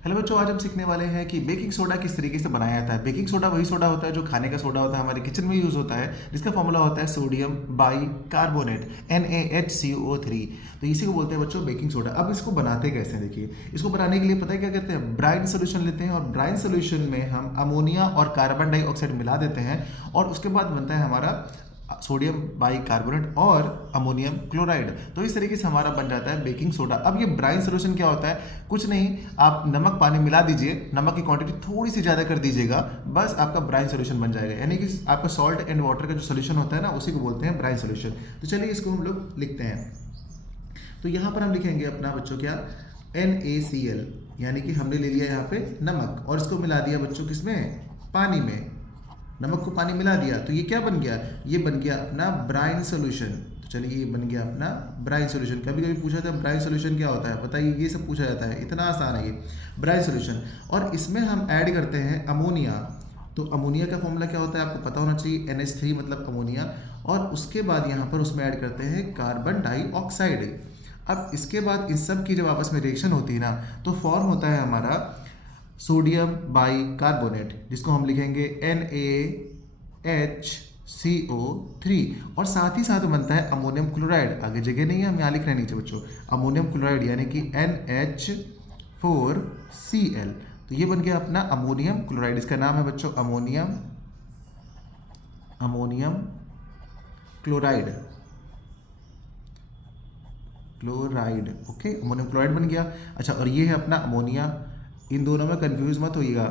Hello बच्चों, आज हम सीखने वाले हैं कि बेकिंग सोडा किस तरीके से बनाया जाता है। बेकिंग सोडा वही सोडा होता है जो खाने का सोडा होता है, हमारे किचन में यूज़ होता है, जिसका फॉर्मूला होता है सोडियम बाई कार्बोनेट NaHCO3। तो इसी को बोलते हैं बच्चों बेकिंग सोडा। अब इसको बनाते कैसे हैं, देखिए। इसको बनाने के लिए पता है क्या करते हैं, ब्राइन सोल्यूशन लेते हैं और ब्राइन सोल्यूशन में हम अमोनिया और कार्बन डाइऑक्साइड मिला देते हैं और उसके बाद बनता है हमारा सोडियम बाइकार्बोनेट और अमोनियम क्लोराइड। तो इस तरीके से हमारा बन जाता है बेकिंग सोडा। अब ये ब्राइन सोल्यूशन क्या होता है, कुछ नहीं, आप नमक पानी मिला दीजिए, नमक की क्वांटिटी थोड़ी सी ज़्यादा कर दीजिएगा, बस आपका ब्राइन सोल्यूशन बन जाएगा। यानी कि आपका सॉल्ट एंड वाटर का जो सोल्यूशन होता है ना, उसी को बोलते हैं ब्राइन सोल्यूशन। तो चलिए इसको हम लोग लिखते हैं। तो यहाँ पर हम लिखेंगे अपना बच्चों क्या, NaCl, यानी कि हमने ले लिया यहाँ पे नमक और इसको मिला दिया बच्चों किसमें, पानी में। नमक को पानी मिला दिया तो ये क्या बन गया, ये बन गया अपना ब्राइन सोल्यूशन। तो चलिए ये बन गया अपना ब्राइन सोल्यूशन। कभी कभी पूछा था ब्राइन सोल्यूशन क्या होता है, बताइए, ये सब पूछा जाता है, इतना आसान है ये ब्राइन सोल्यूशन। और इसमें हम ऐड करते हैं अमोनिया। तो अमोनिया का फॉर्मूला क्या होता है आपको पता होना चाहिए, NH3 मतलब अमोनिया। और उसके बाद यहाँ पर उसमें ऐड करते हैं कार्बन डाइऑक्साइड। अब इसके बाद इन सब की जब आपस में रिएक्शन होती है ना, तो फॉर्म होता है हमारा सोडियम बाई कार्बोनेट, जिसको हम लिखेंगे NaHCO3। और साथ ही साथ बनता है अमोनियम क्लोराइड। आगे जगह नहीं है, हम यहाँ लिख रहे हैं नीचे बच्चों, अमोनियम क्लोराइड यानी कि NH4Cl। तो ये बन गया अपना अमोनियम क्लोराइड। इसका नाम है बच्चों ammonium chloride. Okay, ammonium chloride बन गया। अच्छा, और ये है अपना अमोनिया। इन दोनों में कंफ्यूज मत होइएगा,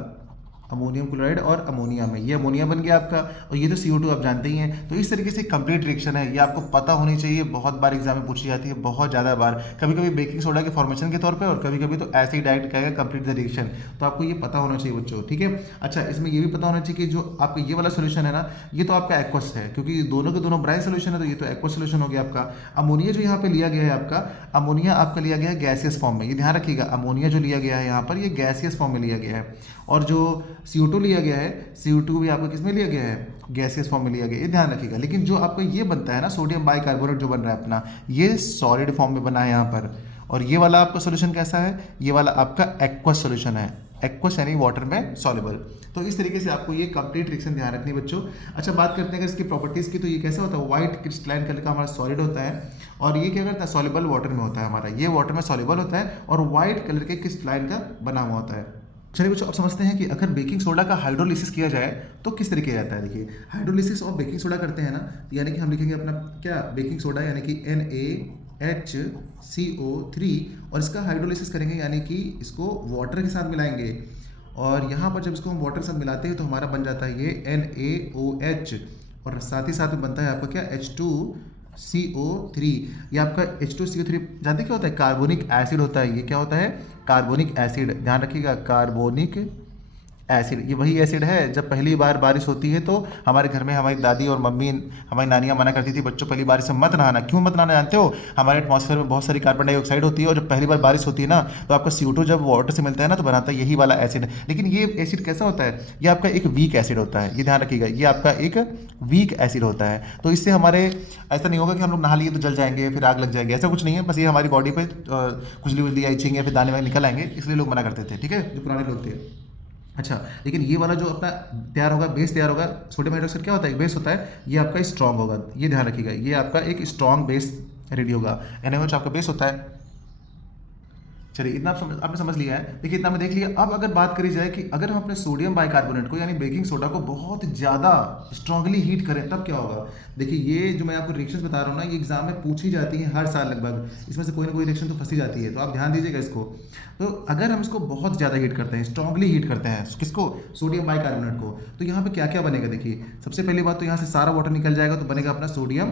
अमोनियम क्लोराइड और अमोनिया में। ये अमोनिया बन गया आपका और ये तो CO2 आप जानते ही हैं। तो इस तरीके से कंप्लीट रिएक्शन है, ये आपको पता होनी चाहिए। बहुत बार एग्जाम में पूछी जाती है, बहुत ज़्यादा बार, कभी कभी बेकिंग सोडा के फॉर्मेशन के तौर पे और कभी कभी तो ऐसे ही डायरेक्ट कहेगा कंप्लीट द रिएक्शन। तो आपको ये पता होना चाहिए बच्चों, ठीक है। अच्छा, इसमें ये भी पता होना चाहिए कि जो आपका ये वाला सोल्यूशन है ना, ये तो आपका एक्वस है, क्योंकि दोनों के दोनों ब्राइन सोल्यूशन है, तो ये तो एक्वस सोल्यूशन हो गया आपका। अमोनिया जो यहाँ पे लिया गया है आपका, अमोनिया आपका लिया गया है गैसियस फॉर्म में। ये ध्यान रखिएगा, अमोनिया जो लिया गया है यहाँ पर, ये गैसियस फॉर्म में लिया गया है। और जो CO2 लिया गया है, CO2 भी आपका किस में लिया गया है, गैसियस फॉर्म में लिया गया है, ये ध्यान रखिएगा। लेकिन जो आपका ये बनता है ना सोडियम बाइकार्बोनेट जो बन रहा है अपना, ये सॉलिड फॉर्म में बना है यहाँ पर। और ये वाला आपका सोल्यूशन कैसा है, ये वाला आपका एक्वस सोल्यूशन है, एक्वस यानी वाटर में सॉल्युबल। तो इस तरीके से आपको ये कंप्लीट रिएक्शन ध्यान रखनी है बच्चों। अच्छा, बात करते हैं अगर इसकी प्रॉपर्टीज़ की, तो ये कैसा होता है, व्हाइट क्रिस्टलाइन कलर का हमारा सॉलिड होता है। और ये क्या करता है, सॉल्युबल वाटर में होता है हमारा, ये वाटर में सॉल्युबल होता है और व्हाइट कलर के क्रिस्टलाइन का बना हुआ होता है। चलिए बच्चों, अब समझते हैं कि अगर बेकिंग सोडा का हाइड्रोलिसिस किया जाए तो किस तरीके जाता है। देखिए, हाइड्रोलिसिस ऑफ बेकिंग सोडा करते हैं ना, यानी कि हम लिखेंगे अपना क्या, बेकिंग सोडा यानी कि NaHCO3, और इसका हाइड्रोलिसिस करेंगे यानी कि इसको वाटर के साथ मिलाएंगे। और यहाँ पर जब इसको हम वाटर के साथ मिलाते हैं तो हमारा बन जाता है ये NaOH, और साथ ही साथ में बनता है आपका क्या, H2CO3। ये आपका H2CO3 जानते क्या होता है, कार्बोनिक एसिड होता है। ये क्या होता है, कार्बोनिक एसिड, ध्यान रखिएगा, कार्बोनिक एसिड। ये वही एसिड है, जब पहली बार बारिश होती है तो हमारे घर में हमारी दादी और मम्मी, हमारी नानियाँ मना करती थी, बच्चों पहली बारिश में मत नहाना। क्यों मत नहाना जानते हो, हमारे एटमॉस्फेयर में बहुत सारी कार्बन डाइऑक्साइड होती है और जब पहली बार बारिश होती है ना, तो आपका CO2 जब वाटर से मिलता है ना, तो बनाता है यही वाला एसिड। लेकिन ये एसिड कैसा होता है, ये आपका एक वीक एसिड होता है, ये ध्यान रखिएगा, ये आपका एक वीक एसिड होता है। तो इससे हमारे ऐसा नहीं होगा कि हम लोग नहा लिए तो जल जाएंगे, फिर आग लग जाएगी, ऐसा कुछ नहीं है। बस ये हमारी बॉडी पे खुजली वुजली आइचिंग या फिर दाने वाने निकल आएंगे, इसलिए लोग मना करते थे, ठीक है, जो पुराने लोग थे। अच्छा, लेकिन ये वाला जो अपना तैयार होगा, बेस तैयार होगा, सोडियम हाइड्रोक्साइड क्या होता है, एक बेस होता है, ये आपका स्ट्रॉन्ग होगा, ये ध्यान रखिएगा, ये आपका एक स्ट्रॉन्ग बेस रेडी होगा। NaOH आपका बेस होता है। चलिए, इतना आपने समझ लिया है। देखिए, इतना मैं देख लिया। अब अगर बात करी जाए कि अगर हम अपने सोडियम बाइकार्बोनेट को यानी बेकिंग सोडा को बहुत ज़्यादा स्ट्रांगली हीट करें, तब क्या होगा। देखिए, ये जो मैं आपको रिएक्शंस बता रहा हूँ ना, ये एग्जाम में पूछी जाती है हर साल लगभग, इसमें से कोई ना कोई रिएक्शन तो फंसी जाती है, तो आप ध्यान दीजिएगा इसको। तो अगर हम इसको बहुत ज़्यादा हीट करते हैं, स्ट्रांगली हीट करते हैं, किसको, सोडियम बाइकार्बोनेट को, तो यहाँ पर क्या क्या बनेगा। देखिए, सबसे पहली बात तो यहाँ से सारा वाटर निकल जाएगा, तो बनेगा अपना सोडियम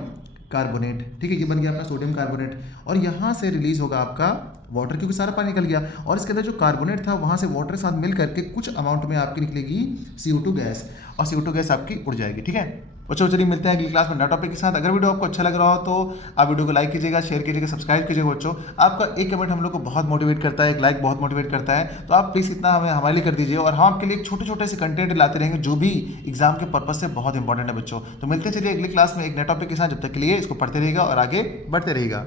कार्बोनेट, ठीक है, ये बन गया अपना सोडियम कार्बोनेट। और यहाँ से रिलीज होगा आपका वाटर, क्योंकि सारा पानी निकल गया, और इसके अंदर जो कार्बोनेट था वहाँ से वाटर के साथ मिल करके कुछ अमाउंट में आपकी निकलेगी CO2 गैस, और CO2 गैस आपकी उड़ जाएगी, ठीक है बच्चों। चलिए, मिलते हैं अगली क्लास में नए टॉपिक के साथ। अगर वीडियो आपको अच्छा लग रहा हो तो आप वीडियो को लाइक कीजिएगा, शेयर कीजिएगा, सब्सक्राइब कीजिएगा बच्चों। आपका एक कमेंट हम लोग को बहुत मोटिवेट करता है, एक लाइक बहुत मोटिवेट करता है, तो आप प्लीज़ इतना हमें हमारे लिए कर दीजिए। और हम आपके लिए छोटे छोटे से कंटेंट लाते रहेंगे जो भी एग्जाम के पर्पज से बहुत इंपॉर्टेंट है बच्चों। तो मिलते हैं चलिए अगली क्लास में एक नए टॉपिक के साथ। जब तक के लिए इसको पढ़ते रहिएगा और आगे बढ़ते रहिएगा।